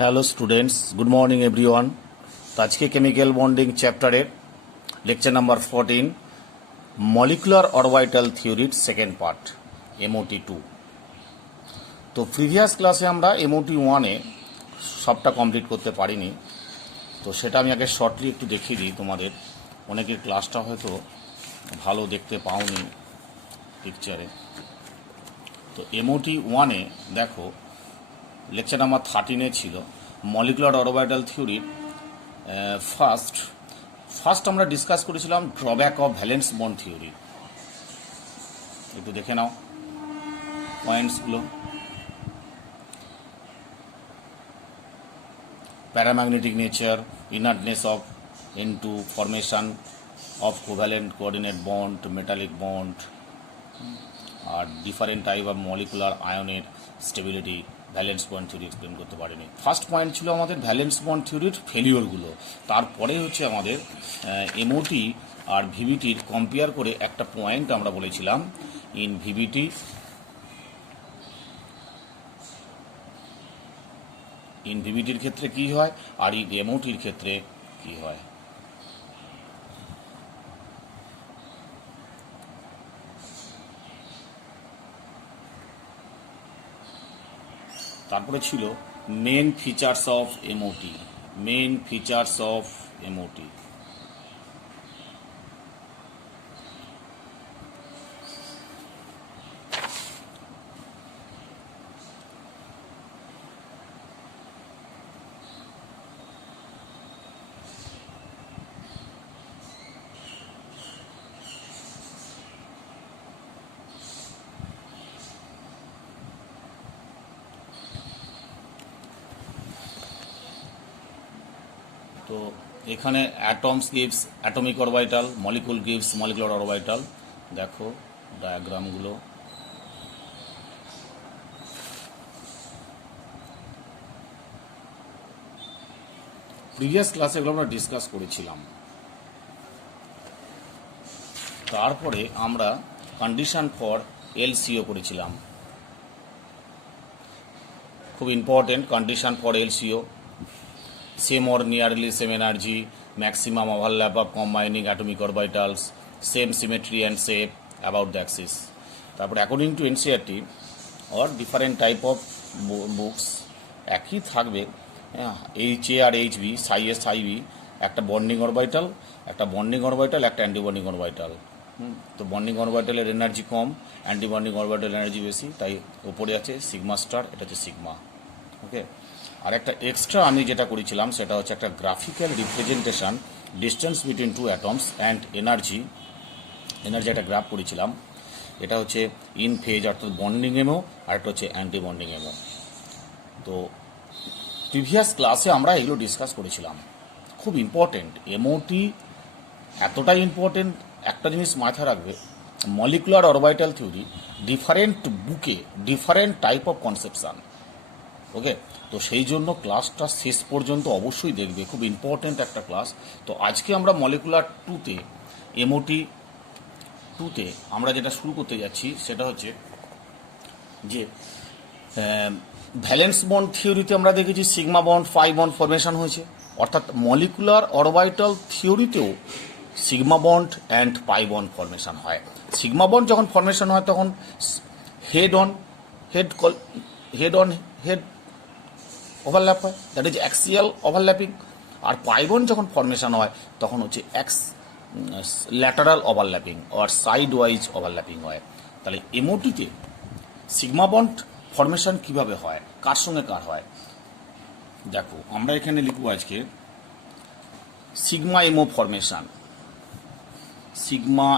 Hello students, good morning everyone. তো আজকে chemical bonding চ্যাপ্টারের লেকচার নাম্বার 14 মলিকুলার অরবিটাল থিওরির সেকেন্ড পার্ট এমওটি 2। তো প্রিভিয়াস ক্লাসে আমরা এমওটি 1-এ সবটা কমপ্লিট করতে পারিনি, তো সেটা আমি আগে শর্টলি একটু দেখিয়ে দিই তোমাদের। অনেকের ক্লাসটা হয়তো ভালো দেখতে পাওনি পিকচারে। তো এমওটি 1-এ দেখো লেকচার নাম্বার 13-এ ছিল মলিকুলার অরবিটাল থিওরির ফার্স্ট আমরা ডিসকাস করেছিলাম drawback of valence bond theory. একটু দেখে নাও পয়েন্টসগুলো। Paramagnetic nature, inertness of N2, formation of covalent coordinate bond, metallic bond, আর ডিফারেন্ট টাইপ অফ মলিকুলার আয়নের stability valence bond theory explain করতে পারিনি। ফার্স্ট পয়েন্ট ছিল আমাদের ভ্যালেন্স বন্ড থিওরির ফেলিওরগুলো। তারপরে হচ্ছে আমাদের এমওটি আর ভিভিটির কম্পেয়ার করে একটা পয়েন্ট আমরা বলেছিলাম ইন ভিভিটির ক্ষেত্রে কি হয় আর ইন এমওটির ক্ষেত্রে কি হয়। তারপরে ছিল মেন ফিচার্স অফ এমওটি। তো এখানে atoms gives atomic orbital, molecule gives molecular orbital. দেখো ডায়াগ্রামগুলো। প্রিভিয়াস ক্লাসে এগুলো আমরা ডিসকাস করেছিলাম। তারপরে আমরা কন্ডিশন ফর এলসিও করেছিলাম, খুব important condition for LCO. Same or nearly same energy, maximum overlap of combining atomic orbitals, same symmetry and shape about the axis. তারপর according to NCERT or different type of books একই থাকবে। HA আর HB, psi A psi B, একটা bonding orbital, একটা antibonding orbital. তো bonding অরবিটালের energy কম, antibonding orbital energy বেশি, তাই ওপরে আছে সিগমা স্টার, এটা হচ্ছে সিগমা। ওকে, আর একটা এক্সট্রা আমি যেটা করেছিলাম সেটা হচ্ছে একটা graphical representation distance between two atoms and energy একটা গ্রাফ করেছিলাম। এটা হচ্ছে ইন ফেজ অর্থাৎ বন্ডিং এমও, আর একটা হচ্ছে অ্যান্টি বন্ডিং এমও। তো প্রিভিয়াস ক্লাসে আমরা এগুলো ডিসকাস করেছিলাম। খুব ইম্পর্টেন্ট এমওটি, এতটাই ইম্পর্টেন্ট একটা জিনিস মাথায় রাখবে, মলিকুলার অরবিটাল থিওরি ডিফারেন্ট বুকে ডিফারেন্ট টাইপ অফ কনসেপশন। ওকে, তো সেই জন্য ক্লাসটা শেষ পর্যন্ত অবশ্যই দেখবে, খুব ইম্পর্টেন্ট একটা ক্লাস। তো আজকে আমরা মলিকুলার এমওটি 2-তে আমরা যেটা শুরু করতে যাচ্ছি সেটা হচ্ছে যে ভ্যালেন্স বন্ড থিওরিতে আমরা দেখেছি sigma bond pi bond formation হয়েছে, অর্থাৎ মলিকুলার অরবিটাল থিওরিতেও sigma bond and pi bond formation হয়। সিগমা বন্ড যখন ফরমেশন হয় তখন হেড অন হেড ওভারল্যাপ হয়, দ্যাট ইজ অ্যাক্সিয়াল ওভারল্যাপিং। আর পাই বন্ড যখন ফরমেশন হয় তখন হচ্ছে ল্যাটারাল ওভারল্যাপিং আর সাইড ওয়াইজ ওভারল্যাপিং হয়। তাহলে এমওটিতে সিগমা বন্ড ফরমেশন কিভাবে হয়, কার সঙ্গে কার হয়, দেখো আমরা এখানে লিখবো আজকে সিগমা এমও ফরমেশন। সিগমা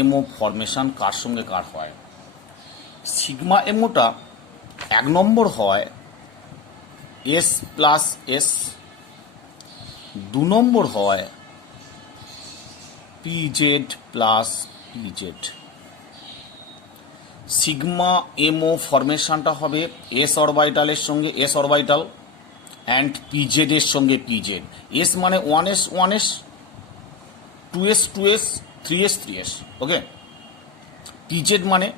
এমও ফরমেশন কার সঙ্গে কার হয়। সিগমা এমওটা 1 নম্বর হয় S+S, 2 নম্বর হয় PZ+PZ। সিগমা এমও ফরমেশনটা হবে এস অরবিটালের সঙ্গে এস অরবিটাল অ্যান্ড পিজেড এর সঙ্গে পিজেড। এস মানে 1s 2s 2s 3s 3s, ওকে। পিজেড মানে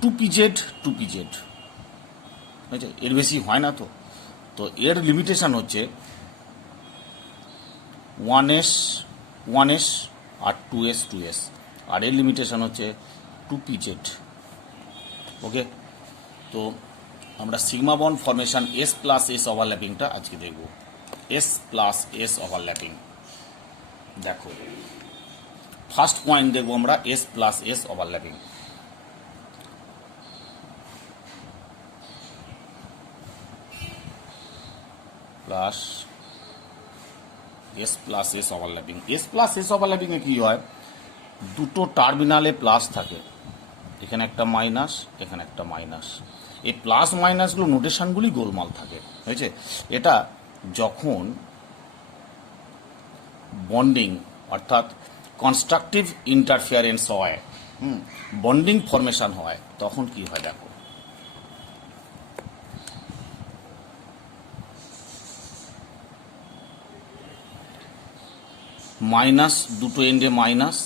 2pz 2pz, বুঝছে, এর বেশি হয় না। তো তো এর লিমিটেশন হচ্ছে 1s 1s আর 2s 2s, আর এর লিমিটেশন হচ্ছে 2pz, ওকে। তো আমরা sigma bond formation S plus S ওভারল্যাপিংটা আজকে দেখব। এস প্লাস এস ওভারল্যাপিং, দেখো ফার্স্ট পয়েন্ট দেখবো আমরা S plus S overlapping. Plus S overlapping, S plus S ওভারল্যাপিংয়ে কী হয়, দুটো টার্মিনালে প্লাস থাকে, এখানে একটা মাইনাস, এখানে একটা মাইনাস। এই প্লাস মাইনাসগুলো নোটেশনগুলি গোলমাল থাকে, হয়েছে। এটা যখন বন্ডিং অর্থাৎ কনস্ট্রাকটিভ ইন্টারফিয়ারেন্স হয়, বন্ডিং ফরমেশন হয়, তখন কি হয় দেখো, মাইনাস, দুটো এন্ডে মাইনাস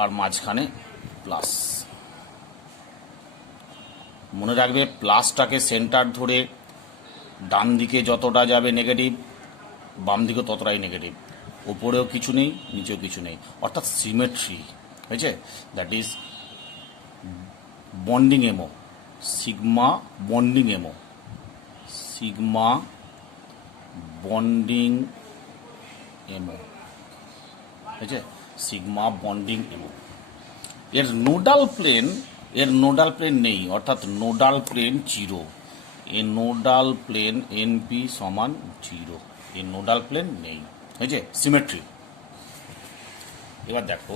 আর মাঝখানে প্লাস। মনে রাখবে প্লাসটাকে সেন্টার ধরে ডান দিকে যতটা যাবে নেগেটিভ, বাম দিকে ততটাই নেগেটিভ, ওপরেও কিছু নেই নিচেও কিছু নেই, অর্থাৎ সিমেট্রি, হয়েছে। That is bonding MO, sigma bonding MO, sigma bonding MO, হয়েছে, সিগমা বন্ডিং এমো। এর নোডাল প্লেন নেই, অর্থাৎ নোডাল প্লেন জিরো, এ নোডাল প্লেন এনপি সমান জিরো, এর নোডাল প্লেন নেই, হয়েছে, সিমেট্রি। এবার দেখো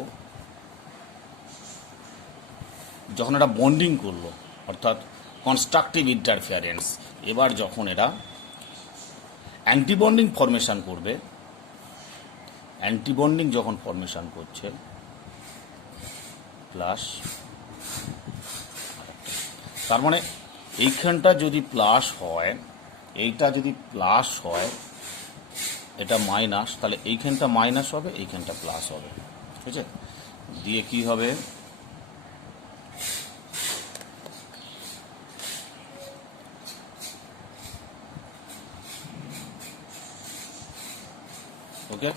যখন এটা বন্ডিং করলো অর্থাৎ কনস্ট্রাকটিভ ইন্টারফিয়ারেন্স, এবার যখন এরা অ্যান্টিবন্ডিং ফরমেশন করবে, অ্যান্টিবন্ডিং যখন ফরমেশন করছে প্লাস, তার মানে এইখানটা যদি প্লাস হয়, এইটা যদি প্লাস হয়, এটা মাইনাস, তাহলে এইখানটা মাইনাস হবে, এইখানটা প্লাস হবে, ঠিক আছে। দিয়ে কি হবে, okay,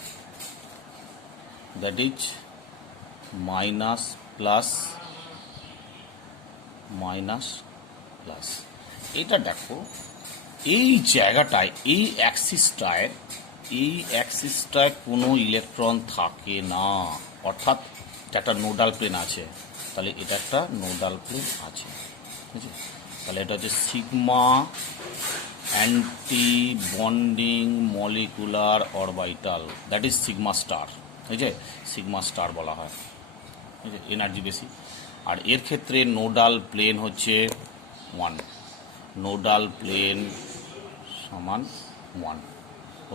that is minus plus minus plus. এটা দেখো এই জায়গাটায়, এই অ্যাক্সিসটায় কোনো ইলেকট্রন থাকে না, অর্থাৎ এটা একটা নোডাল প্লেন আছে, তাহলে এটা একটা নোডাল প্লেন আছে, ঠিক আছে। তাহলে এটা হচ্ছে sigma anti bonding molecular orbital, that is sigma star, ঠিক আছে, সিগমা স্টার বলা হয়, ঠিক আছে, এনার্জি বেশি। আর এর ক্ষেত্রে নোডাল প্লেন হচ্ছে 1, নোডাল প্লেন সমান 1,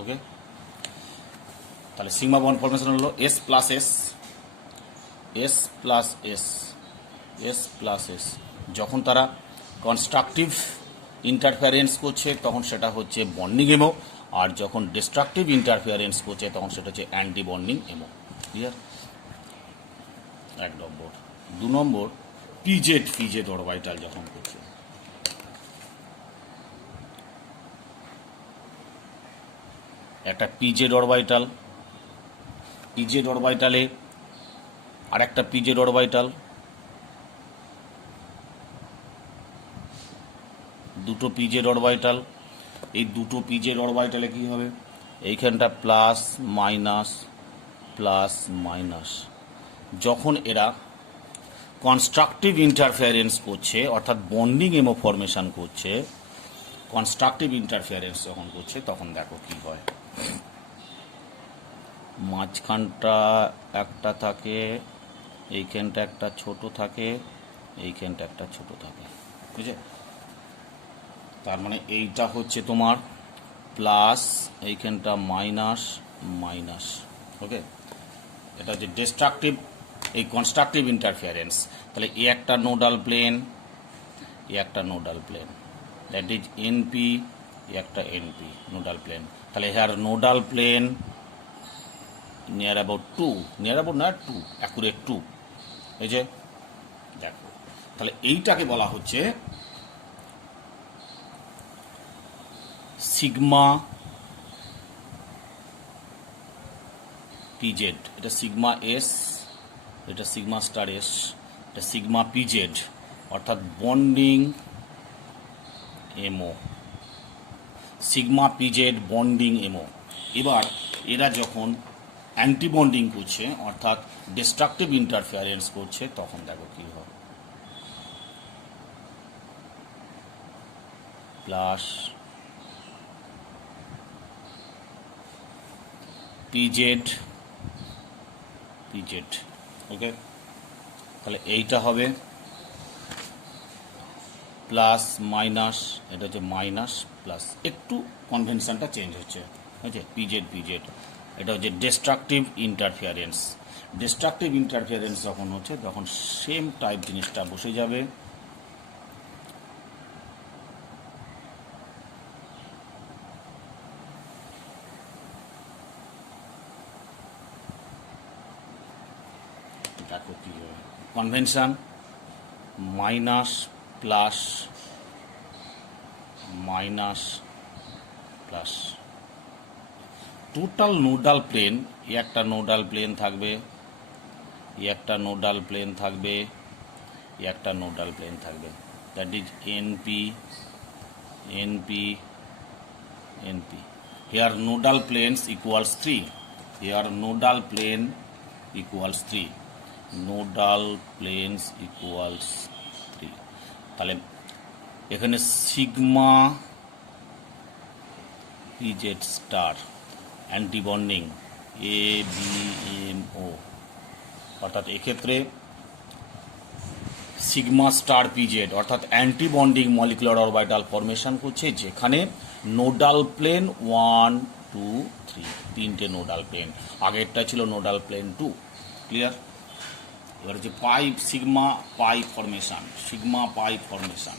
ওকে। তাহলে সিগমা বন্ড ফরমেশন হলো S plus S, S plus S, S plus S. যখন তারা কনস্ট্রাকটিভ ইন্টারফিয়ারেন্স করছে তখন সেটা হচ্ছে বন্ডিং এমো, আর যখন ডিস্ট্রাকটিভ ইন্টারফিয়ারেন্স করছে তখন সেটা হচ্ছে অ্যান্টি বন্ডিং এমো, ক্লিয়ার। 1 নম্বর। 2 নম্বর, পিজেড অরবিটাল যখন করছে, একটা পিজেড অরবিটালে আর একটা পিজেড অরবিটাল, দুটো পিজেড অরবিটাল। এই দুটো পিজেড অরবিটালে কি হবে, এইখানটা প্লাস মাইনাস। যখন এরা কনস্ট্রাকটিভ ইন্টারফিয়ারেন্স করছে অর্থাৎ বন্ডিং এমো ফরমেশন করছে, কনস্ট্রাকটিভ ইন্টারফিয়ারেন্স যখন করছে তখন দেখো কি হয়, মাঝখানটা একটা থাকে, এইখানটা একটা ছোট থাকে, এইখানটা একটা ছোট থাকে, ঠিক আছে। তার মানে এইটা হচ্ছে তোমার প্লাস, এইখানটা মাইনাস, ওকে। এটা হচ্ছে ডিস্ট্রাকটিভ, এই কনস্ট্রাকটিভ ইন্টারফিয়ারেন্স। তাহলে এ একটা nodal plane, that is NP, একটা এনপি নোডাল প্লেন। তাহলে here nodal plane near about 2, near about না 2, অ্যাকুরেট 2। এই যে দেখো, তাহলে এইটাকে বলা হচ্ছে সিগমা পিজেড। এটা সিগমা এস, এটা সিগমা স্টার এস, এটা সিগমা পিজেড, অর্থাৎ বন্ডিং এমও, সিগমা পিজেড বন্ডিং এমও। এবার এরা যখন অ্যান্টি বন্ডিং করছে অর্থাৎ ডিস্ট্রাকটিভ ইন্টারফিয়ারেন্স করছে তখন দেখো কী হয়, প্লাস পিজেড পিজেড। ওকে, তাহলে এইটা হবে প্লাস মাইনাস, এটা হচ্ছে মাইনাস প্লাস, একটু কনভেনশনটা চেঞ্জ হচ্ছে। ঠিক আছে, পিজেড পিজেড, এটা হচ্ছে ডিস্ট্রাকটিভ ইন্টারফিয়ারেন্স। ডিস্ট্রাকটিভ ইন্টারফিয়ারেন্স যখন হচ্ছে তখন সেম টাইপ জিনিসটা বসে যাবে, দেখো কি হবে, convention minus plus minus plus, total nodal plane, একটা নোডাল প্লেন থাকবে, একটা নোডাল প্লেন থাকবে, একটা নোডাল প্লেন থাকবে, that is NP NP NP. Here nodal planes equals 3, here nodal plane equals 3, nodal planes equals 3। তাহলে এখানে sigma PZ star anti bonding ABMO, অর্থাৎ এক্ষেত্রে সিগমা স্টার পিজেড অর্থাৎ anti bonding molecular orbital formation করছে, যেখানে nodal plane 1 2 3, তিনটে nodal plane, আগেরটা ছিল নোডাল প্লেন 2। ক্লিয়ার? এবার হচ্ছে পাই, সিগমা পাই ফরমেশন, সিগমা পাই ফরমেশন।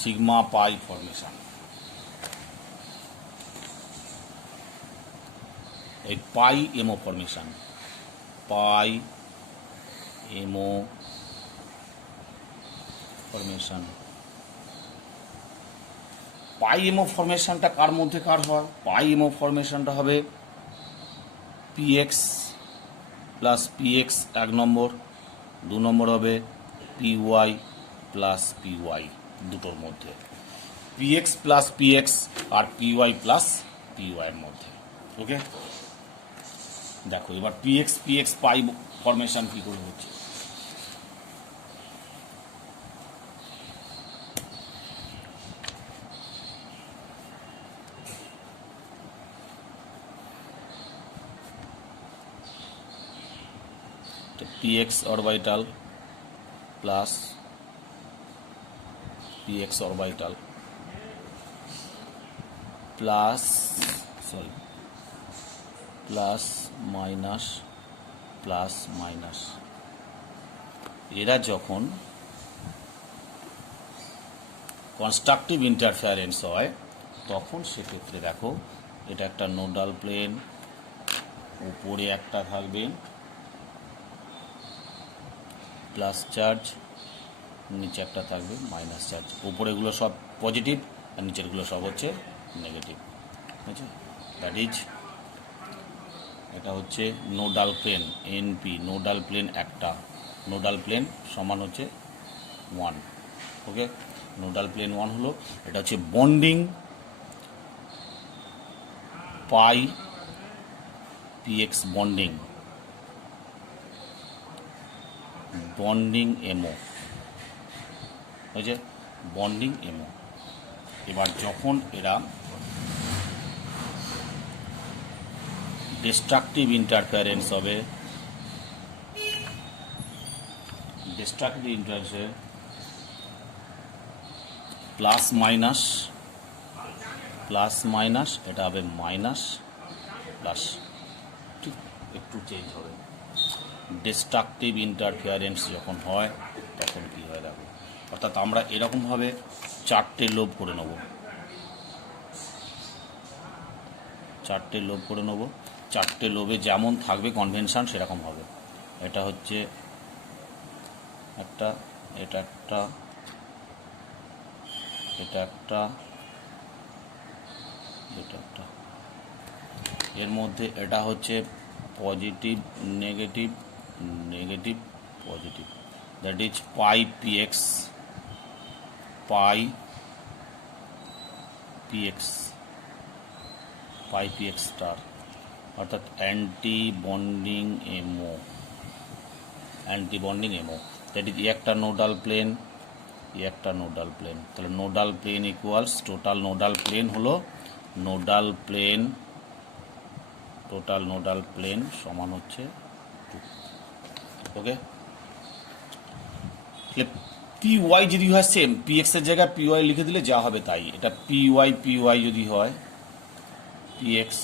সিগমা পাই ফরমেশন, এই পাই এমও ফরমেশন, পাই এমও ফরমেশন। পাই এমও ফরমেশনটা কার মধ্যে কার হয়? পাই এমও ফরমেশনটা হবে পিএক্স প্লাস পিএক্স 1 নম্বর, 2 নম্বর হবে পিওয়াই প্লাস পিওয়াই, দুটোর মধ্যে, পিএক্স প্লাস পিএক্স আর পিওয়াই প্লাস পিওয়াইয়ের মধ্যে। ওকে, দেখো এবার পিএক্স পিএক্স পাই ফরমেশন কী করে হচ্ছে, px orbital plus px orbital plus minus plus minus, এরা যখন কনস্ট্রাকটিভ ইন্টারফারেন্স হয় তখন সেক্ষেত্রে দেখো এটা একটা নোডাল প্লেন, উপরে একটা থাকবে প্লাস চার্জ, নিচে একটা থাকবে মাইনাস চার্জ, উপরেগুলো সব পজিটিভ আর নিচেরগুলো সব হচ্ছে নেগেটিভ। ঠিক আছে, দ্যাট ইজ, এটা হচ্ছে nodal plane NP, nodal plane একটা, নোডাল প্লেন সমান হচ্ছে 1। ওকে, নোডাল প্লেন 1 হলো, এটা হচ্ছে বন্ডিং পাই পিএক্স বন্ডিং, বন্ডিং এমও হয়েছে, বন্ডিং এমও। এবার যখন এরা ডিস্ট্রাকটিভ ইন্টারফারেন্স হবে, ডিস্ট্রাকটিভ ইন্টারফারেন্সে প্লাস মাইনাস, এটা হবে মাইনাস প্লাস, ঠিক একটু চেঞ্জ হবে। ডিস্ট্রাকটিভ ইন্টারফিয়ারেন্স যখন হয় তখন কী হয় দেখো, অর্থাৎ আমরা এরকমভাবে 4টে লোব করে নেব, চারটে লোভ করে নেব, চারটে লোভে যেমন থাকবে কনভেনশন সেরকম হবে। এটা হচ্ছে একটা, এটা একটা, এটা একটা, এটা একটা, এর মধ্যে এটা হচ্ছে positive negative, negative positive, that is pi PX, pi PX, pi PX star, অর্থাৎ anti bonding MO, anti bonding MO, that is একটা নোডাল প্লেন, একটা নোডাল প্লেন। তাহলে nodal plane equals total nodal plane হলো nodal plane, total nodal plane সমান হচ্ছে 2। ওকে, P Y যদি হয় same, P x এর জায়গায় পি ওয়াই লিখে দিলে যা হবে তাই। এটা পি ওয়াই যদি হয় পি এক্স,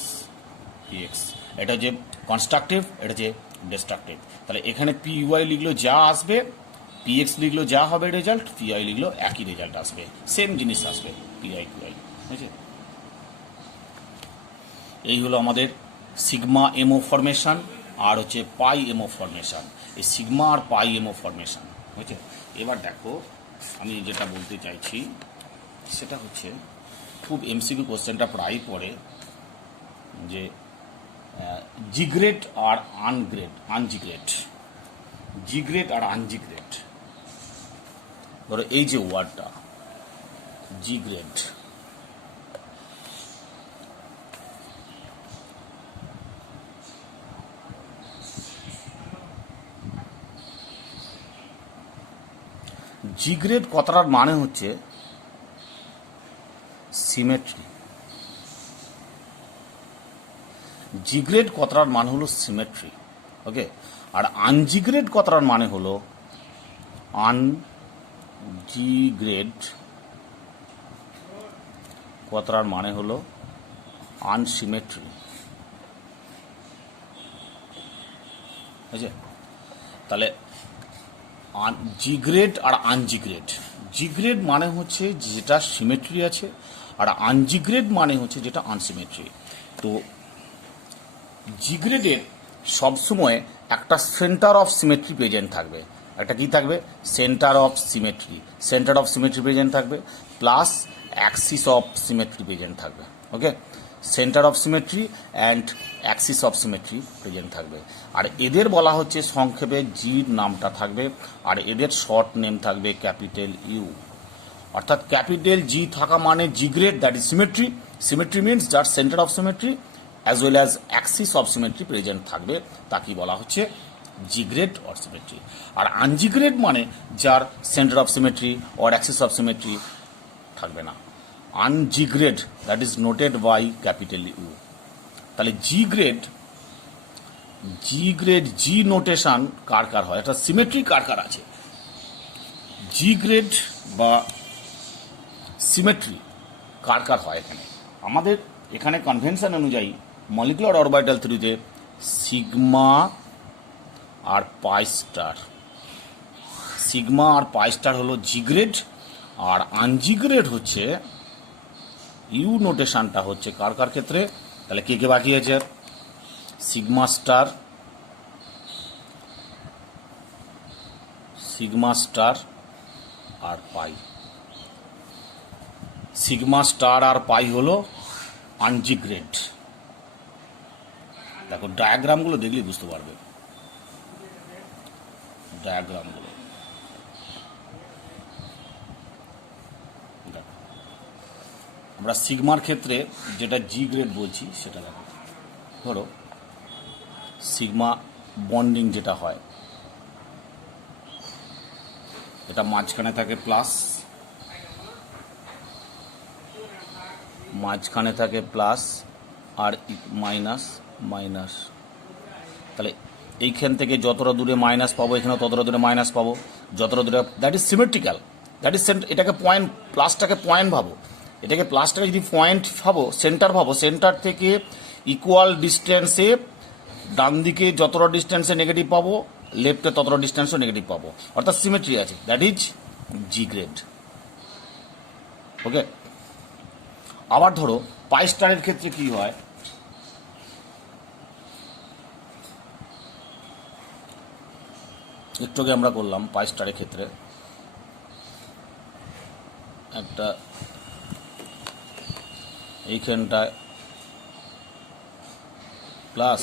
পি এক্স, এটা যে কনস্ট্রাকটিভ, এটা যে ডিস্ট্রাকটিভ। তাহলে এখানে পি ওয়াই লিখলেও যা আসবে, পি এক্স লিখলেও যা হবে রেজাল্ট, পি আই লিখলেও একই রেজাল্ট আসবে, সেম জিনিস আসবে, পি আই পি আই। বুঝেছে? এই হলো আমাদের সিগমা এমও ফরমেশন আর হচ্ছে পাই এমও ফরমেশন, এই সিগমা আর পাই এমও ফরমেশন। বুঝেছে? এবার দেখো আমি যেটা বলতে চাইছি সেটা হচ্ছে খুব এমসিকিউ কোশ্চেনটা প্রায় পড়ে যে জিগ্রেড আর আনগ্রেড, আনজিগ্রেড, জিগ্রেড আর আনজিগ্রেড। ধরো এই যে ওয়ার্ডটা জিগ্রেড, জিগ্রেড কথাটার মানে হচ্ছে সিমেট্রি, জিগ্রেড কথাটার মানে হলো সিমেট্রি। ওকে, আর আনজিগ্রেড কথাটার মানে হলো আনজিগ্রেড কথাটার মানে হলো আনসিমেট্রি। বুঝছে? তাহলে জিগ্রেড আর আনজিগ্রেড, জিগ্রেড মানে হচ্ছে যেটা সিমেট্রি আছে, আর আনজিগ্রেড মানে হচ্ছে যেটা আনসিমেট্রি। তো জিগ্রেডের সবসময় একটা সেন্টার অফ সিমেট্রি প্রেজেন্ট থাকবে, একটা কি থাকবে, centre of symmetry, centre of symmetry present থাকবে, plus axis of symmetry present থাকবে। Okay, centre of symmetry and axis of symmetry present থাকবে। আর এদের বলা হচ্ছে সংক্ষেপে জির নামটা থাকবে, আর এদের শর্ট নেম থাকবে ক্যাপিটাল ইউ। অর্থাৎ ক্যাপিটাল জি থাকা মানে gerade, that is symmetry, symmetry means যার centre of symmetry as well as axis of symmetry present থাকবে, তাকে বলা হচ্ছে জিগ্রেড অর সিমেট্রি। আর আনজিগ্রেড মানে যার centre of symmetry or axis of symmetry থাকবে না, ungerade, that is noted by capital U. তাহলে জিগ্রেড, জিগ্রেড জি নোটেশন কার কার হয়, একটা সিমেট্রি কার কার আছে, জিগ্রেড বা সিমেট্রি কার কার হয় এখানে আমাদের, এখানে কনভেনশন অনুযায়ী মলিকুলার অরবিটাল থিওরিতে সিগমা আর পাই স্টার, সিগমা আর পাই স্টার হলো জিগ্রেড, আর আনজিগ্রেড হচ্ছে ইউ নোটেশনটা হচ্ছে কার কার ক্ষেত্রে। তাহলে কে কে বাকি আছে, সিগমা স্টার, সিগমা স্টার আর পাই। সিগমা স্টার আর পাই হলো আনজিগ্রেড। দেখো ডায়াগ্রামগুলো দেখলেই বুঝতে পারবে, ডায়াগ্রামগুলো দেখো। আমরা সিগমার ক্ষেত্রে যেটা জি গ্রেড বলছি সেটা দেখো, ধরো সিগমা বন্ডিং যেটা হয়, এটা মাঝখানে থাকে প্লাস, মাঝখানে থাকে প্লাস আর মাইনাস মাইনাস। তাহলে এইখান থেকে যতটা দূরে মাইনাস পাবো এখানে ততটা দূরে মাইনাস পাবো, যতটা দূরে, that is symmetrical, that is এটাকে পয়েন্ট, প্লাসটাকে পয়েন্ট ভাবো, এটাকে প্লাসটাকে যদি পয়েন্ট ভাবো, সেন্টার ভাবো, সেন্টার থেকে ইকুয়াল ডিস্টেন্সে ডান দিকে যতটা ডিস্টেন্সে নেগেটিভ পাবো, লেফটে ততটা ডিস্টেন্সও নেগেটিভ পাবো, অর্থাৎ সিমেট্রি আছে, দ্যাট ইজ জি গ্রেড। ওকে, আবার ধরো পাই স্টারের ক্ষেত্রে কি হয়, একটু আগে আমরা করলাম পাই স্টারের ক্ষেত্রে একটা এইখানটায় প্লাস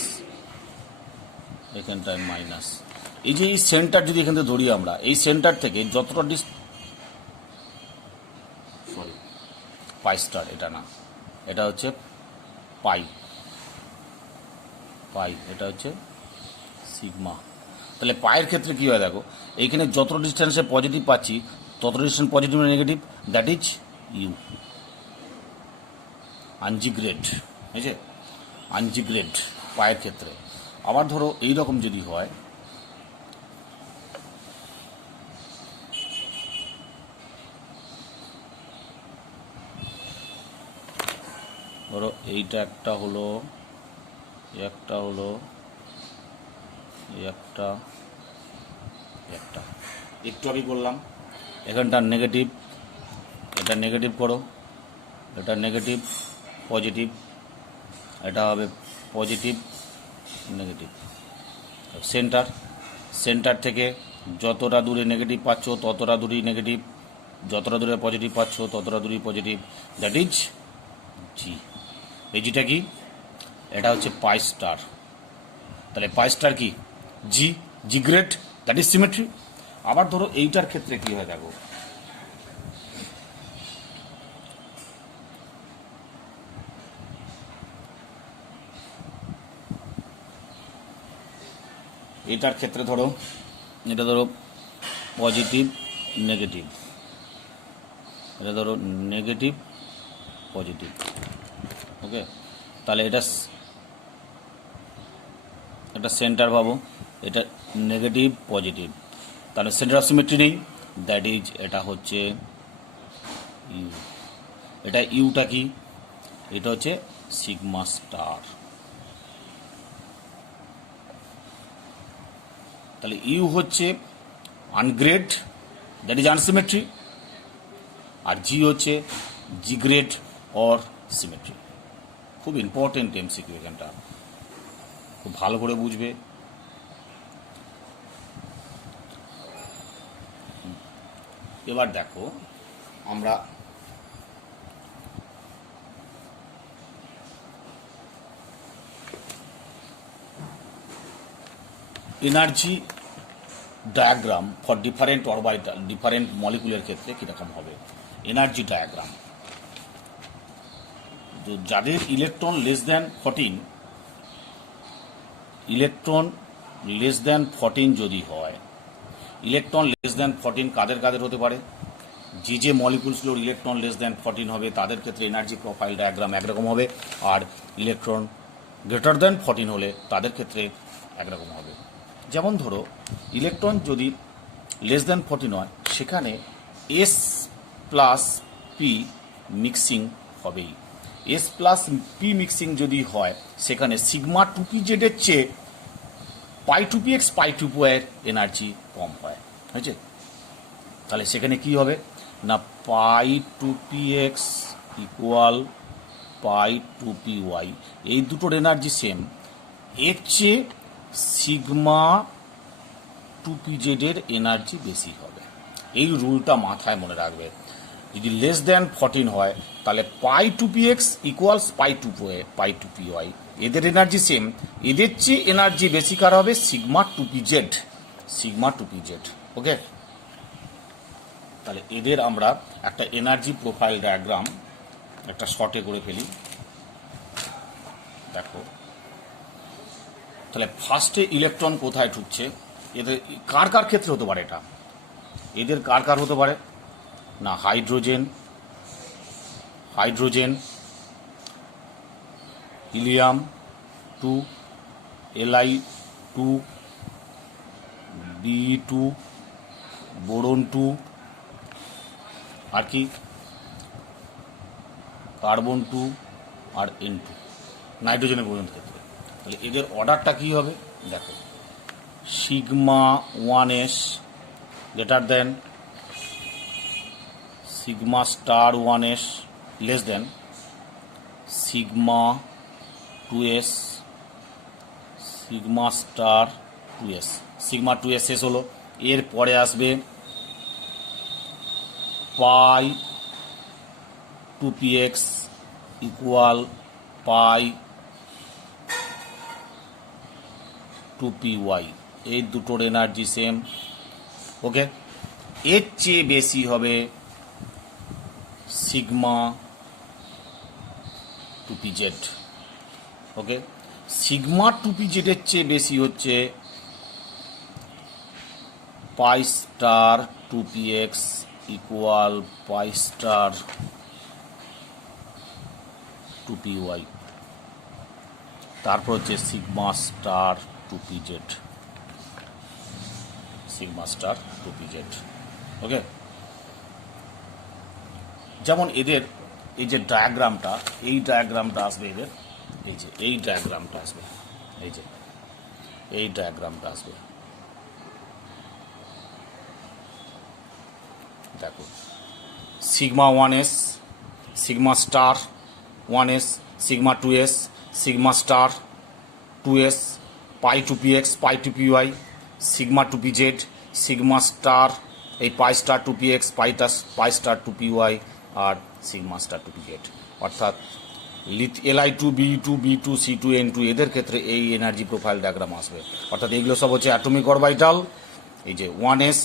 এখানটায় মাইনাস। এই যে এই সেন্টার যদি এখান থেকে ধরি আমরা, এই সেন্টার থেকে যতটা সরি পাই স্টার, এটা না, এটা হচ্ছে পাই, এটা হচ্ছে সিগমা। তাহলে পায়ের ক্ষেত্রে কী হয় দেখো, এইখানে যত ডিস্টেন্সে পজিটিভ পাচ্ছি তত ডিস্টেন্স পজিটিভ না নেগেটিভ, দ্যাট ইজ ইউ, আনজিগ্রেড, বুঝছে, আনজিগ্রেড পায়ের ক্ষেত্রে। আবার ধরো এই রকম যদি হয়, ধরো এইটা একটা হলো, একটা হলো, একটা একটা একটু আগে করলাম, এখানটা নেগেটিভ, এটা নেগেটিভ করো, এটা নেগেটিভ পজিটিভ, এটা হবে পজিটিভ নেগেটিভ। সেন্টার, সেন্টার থেকে যতটা দূরে নেগেটিভ পাচ্ছ ততটা দূরেই নেগেটিভ, যতটা দূরে পজিটিভ পাচ্ছ ততটা দূরেই পজিটিভ, দ্যাট ইজ জি। এই জিটা কি, এটা হচ্ছে পাই স্টার। তাহলে পাই স্টার কি, G, gerade, that is symmetry. আবার ধরো এইটার ক্ষেত্রে কি হয় দেখো, এটার ক্ষেত্রে ধরো, এটা ধরো পজিটিভ নেগেটিভ, এটা ধরো নেগেটিভ পজিটিভ, ওকে। তাহলে এটা সেন্টার পাবো, এটা নেগেটিভ পজিটিভ, তাহলে সেন্টার অফ সিমেট্রি নেই, দ্যাট ইজ, এটা হচ্ছে ইউ। এটা ইউটা কি, এটা হচ্ছে সিগমা স্টার। তাহলে ইউ হচ্ছে আনগ্রেড, দ্যাট ইজ আনসিমেট্রি, আর জি হচ্ছে জি গ্রেড অর সিমেট্রি। খুব ইম্পর্টেন্ট এমসিকিউ, এখানটা খুব ভালো করে বুঝবে। এবার দেখো আমরা energy diagram for different orbital, different মলিকুলের ক্ষেত্রে কীরকম হবে এনার্জি ডায়াগ্রাম। যাদের electron less than 14, electron less than 14 যদি হয়, ইলেকট্রন লেস দ্যান 14 কাদের কাদের হতে পারে, যে মলিকুলসগুলোর ইলেকট্রন লেস দ্যান 14 হবে তাদের ক্ষেত্রে এনার্জি প্রোফাইল ডায়াগ্রাম একরকম হবে, আর ইলেকট্রন গ্রেটার দ্যান 14 হলে তাদের ক্ষেত্রে একরকম হবে। যেমন ধরো ইলেকট্রন যদি লেস দ্যান 14 হয়, সেখানে এস প্লাস পি মিক্সিং হবেই। এস প্লাস পি মিক্সিং যদি হয়, সেখানে সিগমা টু পি জেডের চেয়ে pi two P X pi two P Y এর এনার্জি কম হয়, হয়েছে। তাহলে সেখানে কি হবে না, pi two P X equal pi two P Y, এই দুটোর এনার্জি সেম, এর চেয়ে সিগমা টু পি জেডের এনার্জি বেশি হবে। এই রুলটা মাথায় মনে রাখবে। যদি লেস দ্যান 14 হয়, তাহলে pi two P X equals pi two P Y, এদের এনার্জি সেম, এদের চেয়ে এনার্জি বেশি কার হবে, sigma two P Z, sigma two P Z, okay. তাহলে এদের আমরা একটা এনার্জি প্রোফাইল ডায়াগ্রাম একটা শর্টে করে ফেলি, দেখো। তাহলে ফার্স্টে ইলেকট্রন কোথায় ঢুকছে, এদের কার কার ক্ষেত্রে হতে পারে, এটা এদের কার কার হতে পারে না, hydrogen, helium 2, Li2, Be2, boron 2, আর কি কার্বন 2 আর N2, নাইট্রোজেনের বোরন ক্ষেত্রে। তাহলে এদের অর্ডারটা কি হবে দেখো, sigma 1s greater then sigma star 1s less then sigma 2s, sigma star 2s, sigma 2s শেষ হলো, এর পরে আসবে pi two P X equal pi two P Y, এই দুটোর এনার্জি সেম। ওকে, এর চেয়ে বেশি হবে sigma two P Z. Okay, sigma two P জেডের চেয়ে বেশি হচ্ছে pi star two P X equal pi star two P Y, তারপর হচ্ছে sigma star two P Z, sigma star two P Z. Okay, যেমন এদের এই যে ডায়াগ্রামটা, এই ডায়াগ্রামটা আসবে এদের, এই যে এই ডায়াগ্রামটা আসবে, এই যে এই ডায়াগ্রামটা আসবে। দেখো, sigma one S, sigma star one S, sigma two S, sigma star two S, pi two P X, pi two P Y, sigma two P Z, sigma star, এই pi star two P X, pi star two P Y, আর sigma star two P Z. অর্থাৎ LI two, B two, B two, C two, N two, এদের ক্ষেত্রে এই energy profile diagram আসবে। অর্থাৎ এইগুলো সব হচ্ছে অ্যাটমিক অরবিটাল। এই যে one S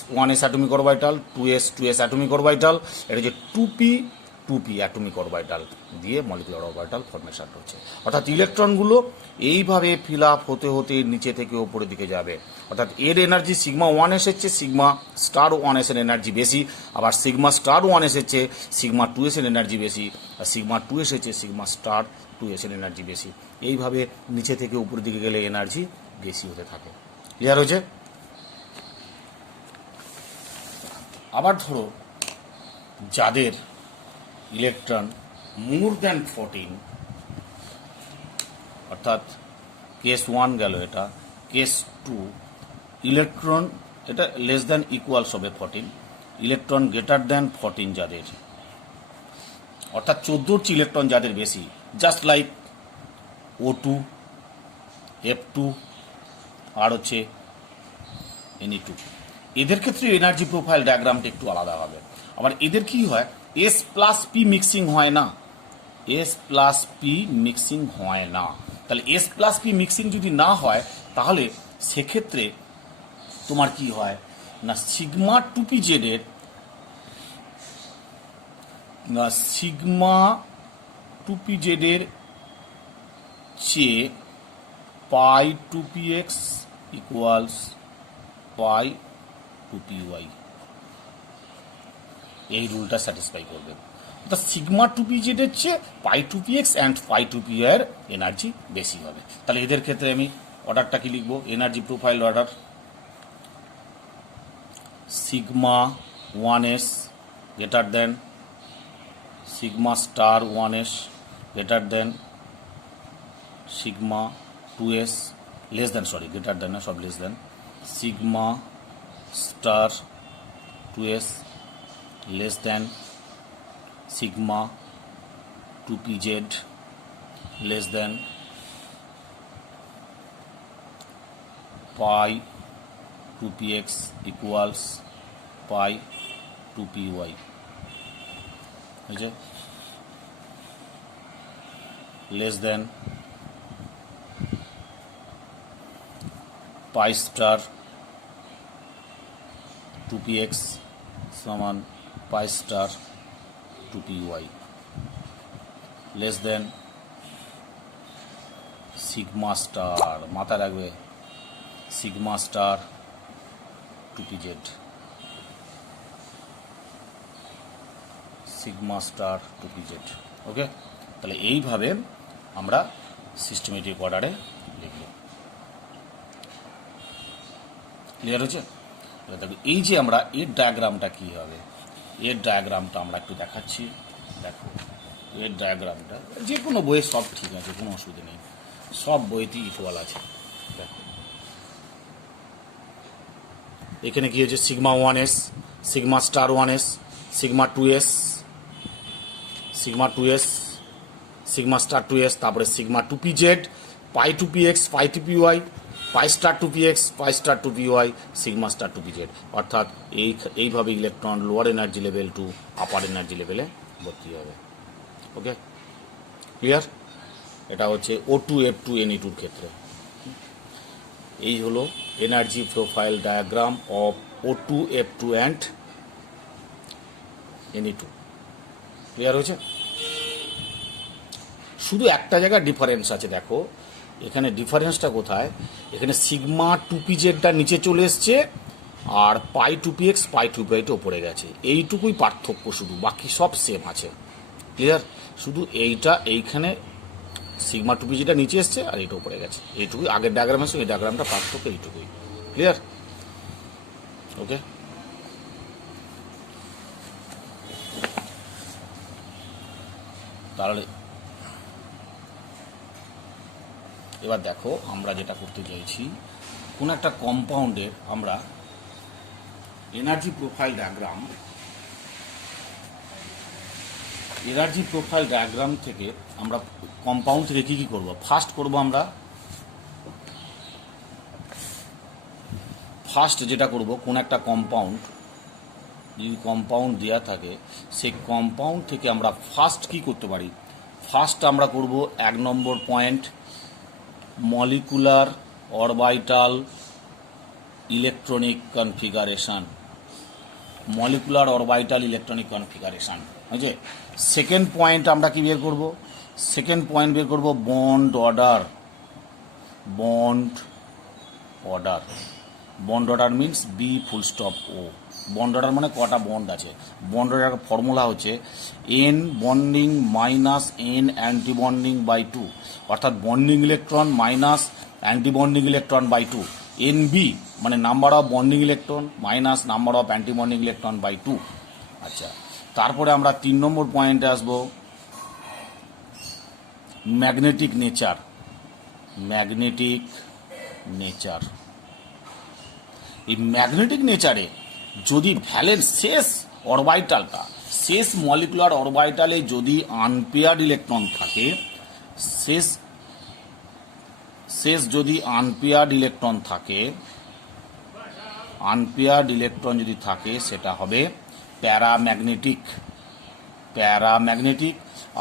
atomic orbital, two S atomic orbital, এটা যে টু পি অ্যাটমিক অরবিটাল দিয়ে মলিকুলার অরবিটাল ফরমেশন হচ্ছে। অর্থাৎ ইলেকট্রনগুলো এইভাবে ফিল আপ হতে হতে নিচে থেকে উপরের দিকে যাবে। অর্থাৎ এর এনার্জি সিগমা ওয়ান এস এর চেয়ে সিগমা স্টার ওয়ান এস এর এনার্জি বেশি, আবার সিগমা স্টার ওয়ান এস এর চেয়ে সিগমা টু এস এর এনার্জি বেশি, আর সিগমা টু এস এর চেয়ে সিগমা স্টার টু এস এর এনার্জি বেশি। এইভাবে নিচে থেকে উপরের দিকে গেলে এনার্জি বেশি হতে থাকে। ক্লিয়ার হয়েছে? আবার ধরো যাদের ইলেকট্রন মোর দ্যান 14, অর্থাৎ কেস ওয়ান গেল, এটা কেস টু, ইলেকট্রন এটা লেস দ্যান ইকুয়ালস হবে 14, ইলেকট্রন গ্রেটার দ্যান 14 যাদের, অর্থাৎ 14 ইলেকট্রন যাদের বেশি, জাস্ট লাইক O2, F2 আর হচ্ছে Ne2, এদের ক্ষেত্রে এনার্জি প্রোফাইল ডায়াগ্রামটা একটু আলাদা হবে। আবার এদের কি হয়, এস প্লাস পি মিক্সিং হয় না, এস প্লাস পি মিক্সিং হয় না। তাহলে এস প্লাস পি মিক্সিং যদি না হয়, তাহলে সেক্ষেত্রে তোমার কি হয় না, সিগমা টু পি জেডের চেয়ে pi two P X equals pi two P Y, এই রুলটা স্যাটিসফাই করবে। অর্থাৎ সিগমা টু পি জেডের চেয়ে pi two P X and pi two P এর এনার্জি বেশি হবে। তাহলে এদের ক্ষেত্রে আমি অর্ডারটা কি লিখবো, energy profile order, sigma one S greater then sigma star one S greater then sigma two S less then, sorry greater then না, সব less then, sigma star two S less then sigma two P Z less then pi two P X equals pi two P Y. বুঝছে? Less then pi star two P X সমান pi star two P Y, less then sigma star, মাথায় রাখবে, sigma star two P Z, sigma star two P Z. Okay, তাহলে এইভাবে আমরা systematic অর্ডারে লিখব। Clear হচ্ছে? দেখো এই যে আমরা এর ডায়াগ্রামটা কী হবে, এর ডায়াগ্রামটা আমরা একটু দেখাচ্ছি। দেখো এর ডায়াগ্রামটা যে কোনো বইয়ে সব ঠিক আছে, কোনো অসুবিধা নেই, সব বইতেই ইকুয়াল আছে। দেখো এখানে কি হচ্ছে, sigma one S, sigma star one S, sigma two S, sigma star two S, তারপরে sigma two P Z, pi two P X, pi two P Y, pi star two PX, pi star two PY, sigma star two PZ. অর্থাৎ এইভাবে electron lower energy level to upper energy লেভেলে ভর্তি হবে। Okay, clear? এটা হচ্ছে O2F2Ne2 ক্ষেত্রে। এই হলো energy profile diagram of O2F2 and Ne2। Clear হয়েছে? শুধু একটা জায়গায় ডিফারেন্স আছে, দেখো এখানে ডিফারেন্সটা কোথায়। এখানে সিগমা টু পিজেডটা নিচে চলে এসছে, আর পাই টু পিএক্স পাই টু পিওয়াইটা ওপরে গেছে। এইটুকুই পার্থক্য, শুধু বাকি সব সেম আছে। ক্লিয়ার? শুধু এইখানে সিগমা টু পিজিটা নিচে এসছে আর এইটা উপরে গেছে, এইটুকুই। আগের ডায়াগ্রামের সঙ্গে এই ডায়াগ্রামটা পার্থক্য এইটুকুই। ক্লিয়ার? ওকে, তাহলে এবার দেখো আমরা যেটা করতে চাইছি, কোন একটা কম্পাউন্ডের আমরা এনার্জি প্রোফাইল ডায়াগ্রাম থেকে আমরা কম্পাউন্ড থেকে কি করব। ফার্স্ট করব আমরা, যেটা করব, কোন একটা কম্পাউন্ড যদি কম্পাউন্ড দেওয়া থাকে, সেই কম্পাউন্ড থেকে আমরা ফার্স্ট কি করতে পারি। ফার্স্ট আমরা করব 1 নম্বর point, molecular orbital electronic configuration. বুঝছে? সেকেন্ড পয়েন্ট আমরা কি বের করব, bond order means B full stop O. Bond order মানে কটা বন্ড আছে। বন্ড অর্ডার ফর্মুলা হচ্ছে N bonding minus N antibonding by 2, অর্থাৎ bonding electron minus antibonding electron by 2। N B মানে number of bonding electron minus number of antibonding electron by 2। আচ্ছা, তারপরে আমরা 3 নম্বর পয়েন্টে আসবো, ম্যাগনেটিক নেচার। এই ম্যাগনেটিক নেচারে যদি ভ্যালেন্স শেষ মলিকুলার অরবিটালে যদি আনপেয়ার্ড ইলেকট্রন থাকে, যদি আনপেয়ার্ড ইলেকট্রন যদি থাকে, সেটা হবে প্যারাম্যাগনেটিক।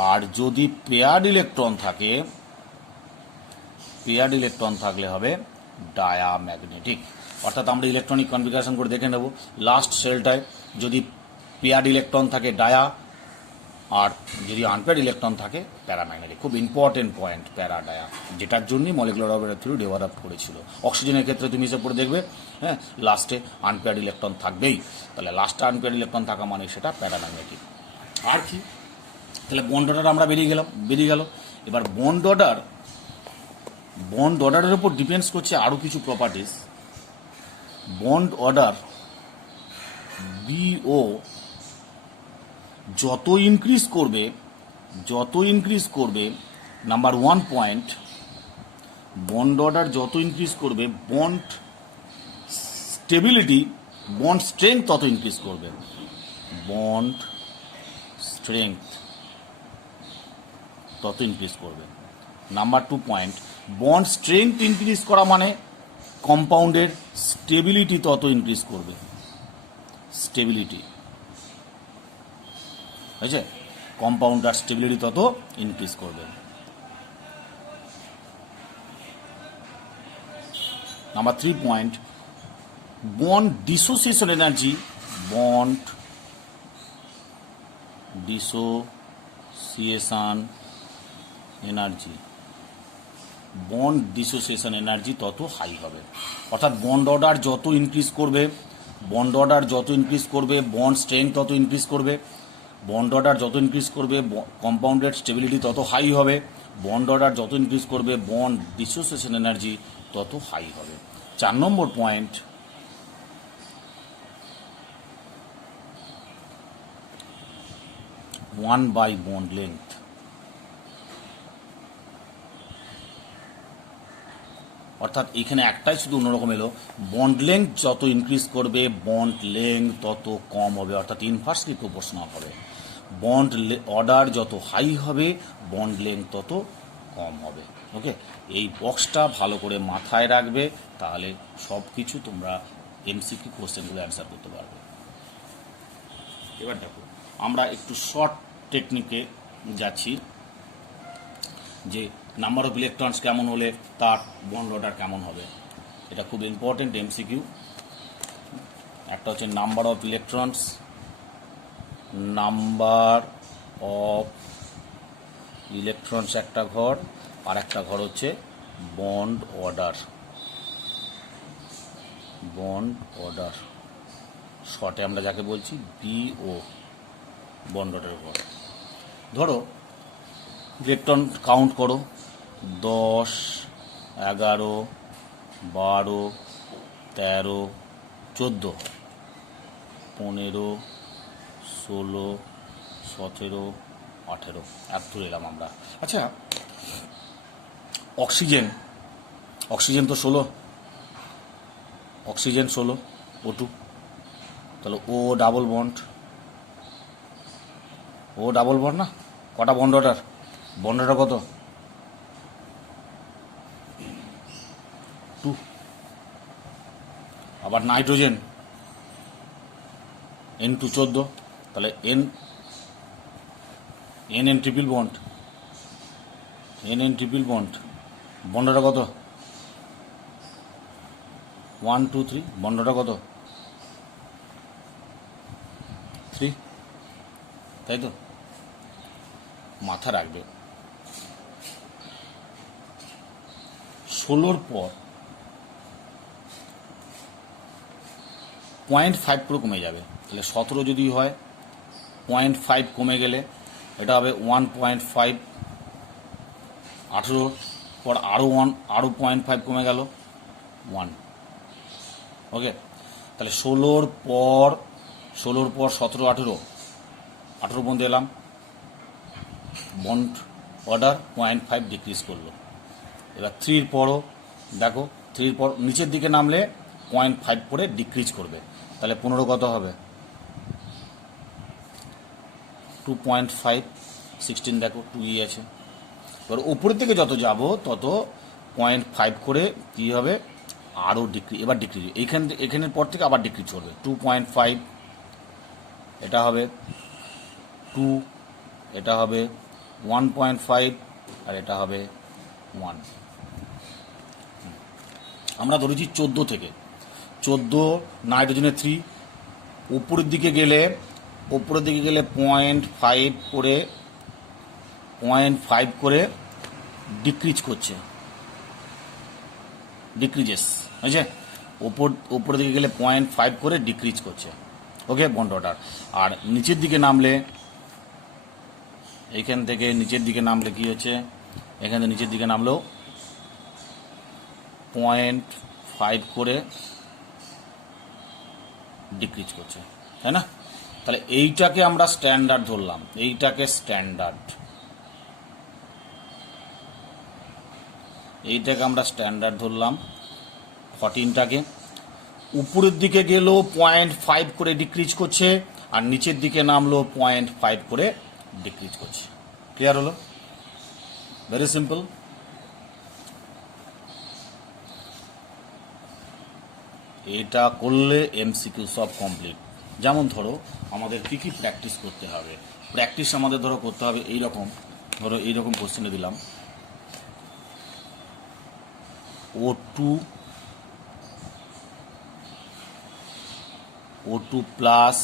আর যদি পেয়ার্ড ইলেকট্রন থাকলে হবে ডায়াম্যাগনেটিক। অর্থাৎ আমরা ইলেকট্রনিক কনফিগারেশন করে দেখে নেব। লাস্ট সেলটায় যদি পেয়ার্ড ইলেকট্রন থাকে ডায়া, আর যদি আনপেয়ার্ড ইলেকট্রন থাকে প্যারাম্যাগনেটিক। খুব ইম্পর্টেন্ট পয়েন্ট প্যারা ডায়া, যেটার জন্যই মলিকুলার অরবিটাল থিওরি ডেভেলপ করেছিল। অক্সিজেনের ক্ষেত্রে তুমি হিসাব করে দেখবে, হ্যাঁ, লাস্টে আনপেয়ার্ড ইলেকট্রন থাকবেই। তাহলে লাস্টে আনপেয়ার্ড ইলেকট্রন থাকা মানে সেটা প্যারাম্যাগনেটিক। আর কি, তাহলে বন্ড অর্ডার আমরা বেরিয়ে গেল। এবার বন্ড অর্ডারের উপর ডিপেন্ডস করছে আরও কিছু প্রপার্টিস। বন্ড অর্ডার বিও যত ইনক্রিজ করবে, নাম্বার 1 পয়েন্ট, বন্ড অর্ডার যত ইনক্রিজ করবে, বন্ড স্ট্রেংথ তত ইনক্রিজ করবে। Number 2 point, bond strength increase করা মানে কম্পাউন্ডের স্টেবিলিটি তত ইনক্রিজ করবে। বুঝছে? কম্পাউন্ডার স্টেবিলিটি তত ইনক্রিজ করবে। Number 3 point, bond dissociation energy. Bond dissociation energy তত হাই হবে। অর্থাৎ বন্ড অর্ডার যত ইনক্রিজ করবে, বন্ড স্ট্রেংথ তত ইনক্রিজ করবে। বন্ড অর্ডার যত ইনক্রিজ করবে, কম্পাউন্ডের স্টেবিলিটি তত হাই হবে। বন্ড অর্ডার যত ইনক্রিজ করবে, বন্ড ডিসোসিয়েশন এনার্জি তত হাই হবে। 4 নম্বর পয়েন্ট, 1/, বন্ড লেংথ। অর্থাৎ এখানে একটাই শুধু অন্যরকম এলো, বন্ড লেংথ যত ইনক্রিজ করবে, বন্ড লেংথ তত কম হবে, অর্থাৎ ইনভার্সলি প্রপোর্শনাল হবে। বন্ড অর্ডার যত হাই হবে, বন্ড লেংথ তত কম হবে। ওকে, এই বক্সটা ভালো করে মাথায় রাখবে, তাহলে সব কিছু তোমরা এমসিকিউ কোশ্চেনগুলো অ্যান্সার করতে পারবে। এবার দেখো, আমরা একটু শর্ট টেকনিকে যাচ্ছি, যে নাম্বার অফ ইলেকট্রনস কেমন হলে তার বন্ড অর্ডার কেমন হবে। এটা খুব ইম্পর্টেন্ট এমসিকিউ। একটা হচ্ছে number of electrons, number of electrons একটা ঘর, আর একটা ঘর হচ্ছে বন্ড অর্ডার। বন্ড অর্ডার শর্টে আমরা যাকে বলছি বিও, বন্ড অর্ডারের ঘর। ধরো ইলেকট্রন কাউন্ট করো, 10, 11, 12, 13, 14, 15, 16, 17, 18, এত ধরে এলাম আমরা। আচ্ছা, অক্সিজেন তো 16, অক্সিজেন 16, O2, তাহলে ও ডাবল বন্ড না, কটা বন্ড অর্ডার? বন্ড অর্ডার কত? 2। আবার নাইট্রোজেন N2 14, তাহলে N triple bond, bond order কত? 1 2 3, বন্ড অর্ডার কত? 3, তাই তো? মাথা রাখবে। 16 পর 0.5 করে কমে যাবে, তাহলে 17 যদি হয় 0.5 কমে গেলে এটা হবে 1.5, 18 পর আরও 0.5 কমে গেল 1। ওকে, তাহলে 16 পর 17, 18 পর্যন্ত এলাম, বন্ড অর্ডার 0.5 ডিক্রিজ করলো। এবার 3 পরও দেখো, 3 পর নিচের দিকে নামলে 0.5 করে ডিক্রিজ করবে, তাহলে 15 কত হবে? 2.5, 16 দেখো 2 আছে। এবার উপরের দিকে যত যাব তত 0.5 করে কী হবে, আরও এবার ডিক্রিজ, এখানের পর থেকে আবার ডিক্রিজ করবে। 2.5, এটা হবে 2, এটা হবে 1.5, আর এটা হবে 1। আমরা ধরেছি 14 থেকে, 14 নাইট্রোজেনের 3, উপরের দিকে গেলে 0.5 করে ডিক্রিজ করছে, ডিক্রিজেস হয়েছে, উপরের দিকে গেলে 0.5 করে ডিক্রিজ করছে। ওকে, বন্ড অর্ডার। আর নিচের দিকে নামলে, এইখান থেকে নিচের দিকে নামলে কি হচ্ছে, এখান থেকে নিচের দিকে নামলেও 0.5 করে ডিক্রিজ করছে, তাই না? তাহলে এইটাকে আমরা স্ট্যান্ডার্ড ধরলাম, এইটাকে আমরা স্ট্যান্ডার্ড ধরলাম। 14টাকে উপরের দিকে গেলেও 0.5 করে ডিক্রিজ করছে, আর নিচের দিকে নামলো 0.5 করে ডিক্রিজ করছে। ক্লিয়ার হলো? Very simple. এটা করলে এমসিকিউ সব কমপ্লিট। যেমন ধরো আমাদের কী কী প্র্যাকটিস করতে হবে, প্র্যাকটিস আমাদের ধরো করতে হবে এইরকম কোশ্চেনে দিলাম O2 plus,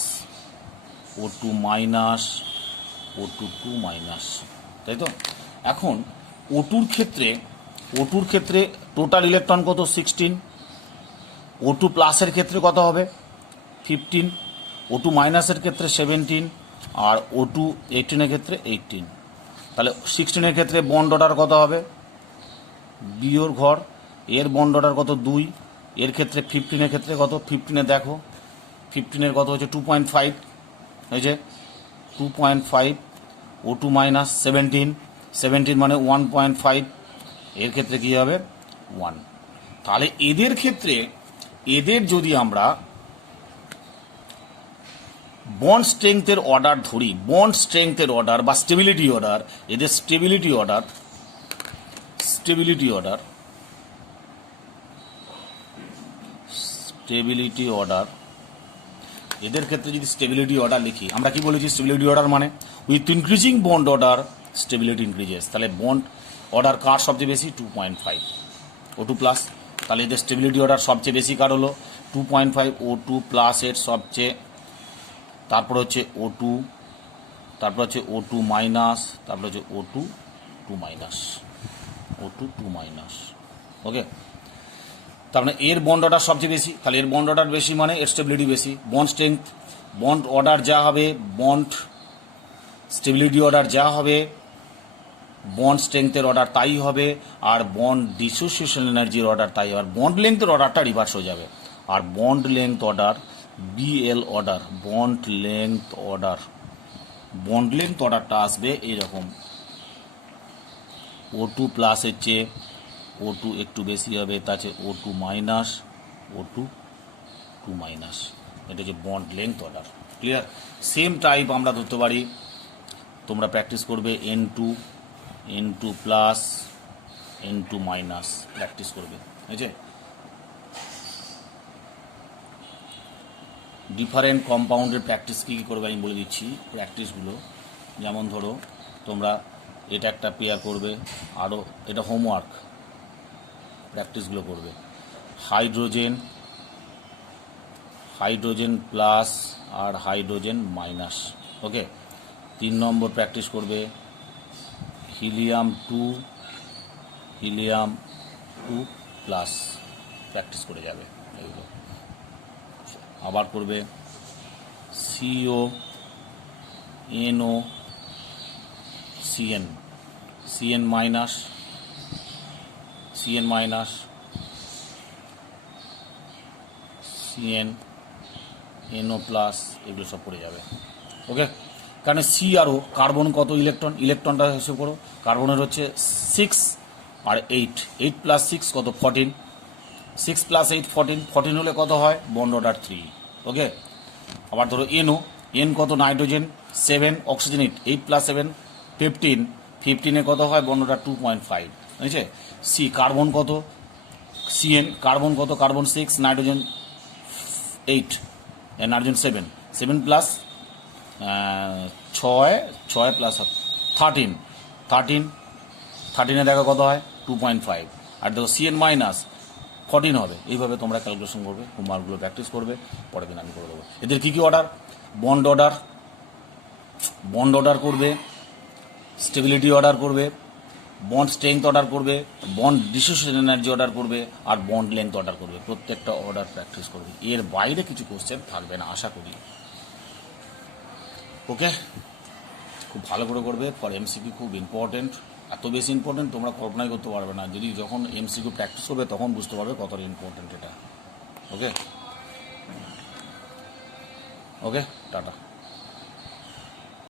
O2 minus, O2 minus, তাই তো? এখন O2র ক্ষেত্রে টোটাল ইলেকট্রন কত? 16। O2 প্লাসের ক্ষেত্রে কত হবে? 15। O2 মাইনাসের ক্ষেত্রে 17, আর O2 18 ক্ষেত্রে 18। তাহলে 16 ক্ষেত্রে বন্ড অর্ডার কত হবে? বিওর ঘর, এর বন্ড অর্ডার কত? 2। এর ক্ষেত্রে 15 ক্ষেত্রে কত? 15 দেখো, 15 কত হচ্ছে? 2.5 হয়েছে, 2.5। O2 মাইনাস 17 মানে 1.5, এর ক্ষেত্রে কী হবে? 1। তাহলে এদের যদি আমরা বন্ড স্ট্রেংথের অর্ডার ধরি, বন্ড স্ট্রেংথের অর্ডার বা স্টেবিলিটি অর্ডার, এদের স্টেবিলিটি অর্ডার স্টেবিলিটি অর্ডার, এদের ক্ষেত্রে যদি স্টেবিলিটি অর্ডার লিখি, আমরা কি বলেছি স্টেবিলিটি অর্ডার মানে with increasing bond order stability increases. তাহলে বন্ড অর্ডার কার সবচেয়ে বেশি? 2.5 O2 প্লাস। তাহলে এদের স্টেবিলিটি অর্ডার সবচেয়ে বেশি কার হলো 2.5 O2 প্লাস এর সবচেয়ে, তারপর হচ্ছে O2, তারপর হচ্ছে O2 মাইনাস, তারপর হচ্ছে O2 2 মাইনাস, O2 2 মাইনাস। ওকে, তার মানে এর বন্ড অর্ডার সবচেয়ে বেশি, তাহলে এর বন্ড অর্ডার বেশি মানে এর স্টেবিলিটি বেশি। বন্ড স্ট্রেংথ, বন্ড অর্ডার যা হবে, বন্ড স্টেবিলিটি অর্ডার যা হবে, বন্ড স্ট্রেংথের অর্ডার তাই হবে, আর বন্ড ডিসোসিয়েশন এনার্জির অর্ডার তাই হবে। আর বন্ড লেংথের অর্ডারটা রিভার্স হয়ে যাবে। আর bond length order, BL order, bond length অর্ডারটা আসবে এইরকম, O2 প্লাসের চেয়ে O2 একটু বেশি হবে, তা হচ্ছে O2 মাইনাস, O2 2 মাইনাস। এটা হচ্ছে bond length order. Clear? Same type আমরা ধরতে পারি, তোমরা প্র্যাকটিস করবে N2 plus, N2 minus practice করবে। বুঝেছে? ডিফারেন্ট কম্পাউন্ডের প্র্যাকটিস কী কী করবে আমি বলে দিচ্ছি প্র্যাকটিসগুলো। যেমন ধরো তোমরা এটা একটা পেয়ার করবে, আরও এটা হোমওয়ার্ক, প্র্যাকটিসগুলো করবে। হাইড্রোজেন প্লাস আর হাইড্রোজেন মাইনাস। ওকে, 3 নম্বর প্র্যাকটিস করবে হিলিয়াম 2 প্লাস, প্র্যাকটিস করে যাবে এগুলো। আবার করবে CO NO CN minus, CN NO plus, এগুলো সব পড়ে যাবে। ওকে, কারণ সি আর ও, কার্বন কত ইলেকট্রনটা হিসেব করো। কার্বনের হচ্ছে 6 আর 8 প্লাস 6 কত? 14, 6 প্লাস 8 14 হলে কত হয়? Bond order 3। ওকে, আবার ধরো এন কত? নাইট্রোজেন 7, অক্সিজেন 8 প্লাস 7 15 কত হয়? Bond order 2.5। বুঝেছে? সি কার্বন কত? কার্বন কত? Carbon 6, nitrogen 8, nitrogen 7 plus 6 plus 13 দেখো কত হয়? 2.5। আর দেখো CN মাইনাস 14 হবে। এইভাবে তোমরা ক্যালকুলেশন করবে, হোমওয়ার্কগুলো প্র্যাকটিস করবে, পরের দিন আমি করে দেবো। এদের কী কী অর্ডার? বন্ড অর্ডার করবে, স্টেবিলিটি অর্ডার করবে, বন্ড স্ট্রেংথ অর্ডার করবে, বন্ড ডিসোসিয়েশন এনার্জি অর্ডার করবে, আর বন্ড লেংথ অর্ডার করবে। প্রত্যেকটা অর্ডার প্র্যাকটিস করবে। এর বাইরে কিছু কোশ্চেন থাকবে না আশা করি। ওকে, খুব ভালো করে করবে। ফর MCQ খুব ইম্পর্টেন্ট, এত বেশি ইম্পর্টেন্ট তোমরা কল্পনাই করতে পারবে না। যদি যখন MCQ প্র্যাকটিস করবে তখন বুঝতে পারবে কতটা ইম্পর্টেন্ট এটা। ওকে, টাটা।